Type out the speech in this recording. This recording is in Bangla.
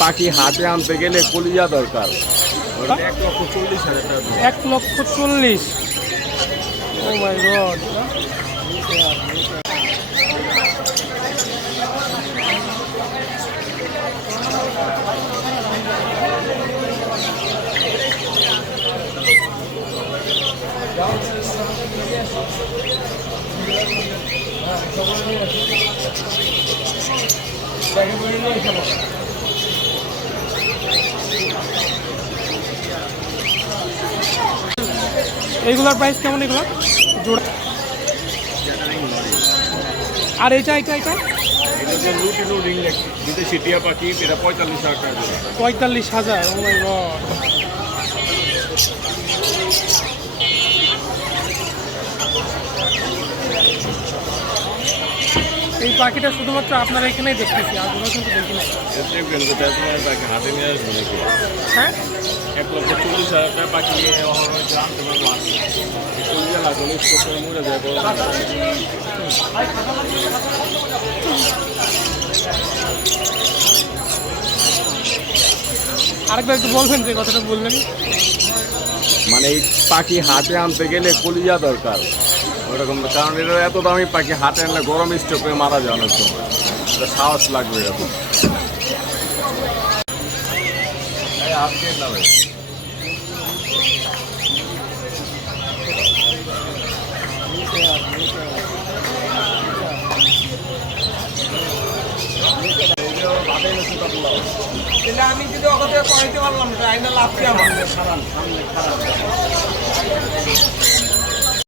পাখি হাতে আনতে গেলে কলিজা দরকার। 1,40,000 টাকা। 1,40,000। ও মাই গড। এইগুলোর প্রাইস কেমন এগুলো জোড়া? আর এটা এটা এটা বিদেশি টিয়া পাখি, এটা 45,000 টাকা। 45,000। ও মাই গড। এই পাখিটা শুধুমাত্র আপনারা এখানেই দেখতেছি, আর কোনো কিন্তু দেখি না। হাতে নিয়ে আসবো নাকি? হ্যাঁ, 1,40,000 টাকা পাখি আনতে পারবো। কলিজা লাগলে মরে যায়। আরেকবার একটু বলবেন যে কথাটা বললেন। মানে এই পাখি হাতে আনতে গেলে কলিজা দরকার ওরকম, কারণ এটা এত দামি পাখি হাতে আনলে গরম স্ট্রোক হয়ে মারা যায় অনেক সময়। সাহস লাগবে এরকম। আমি যদি ওখানে করাইতে পারলাম না, লাভ কি আমার?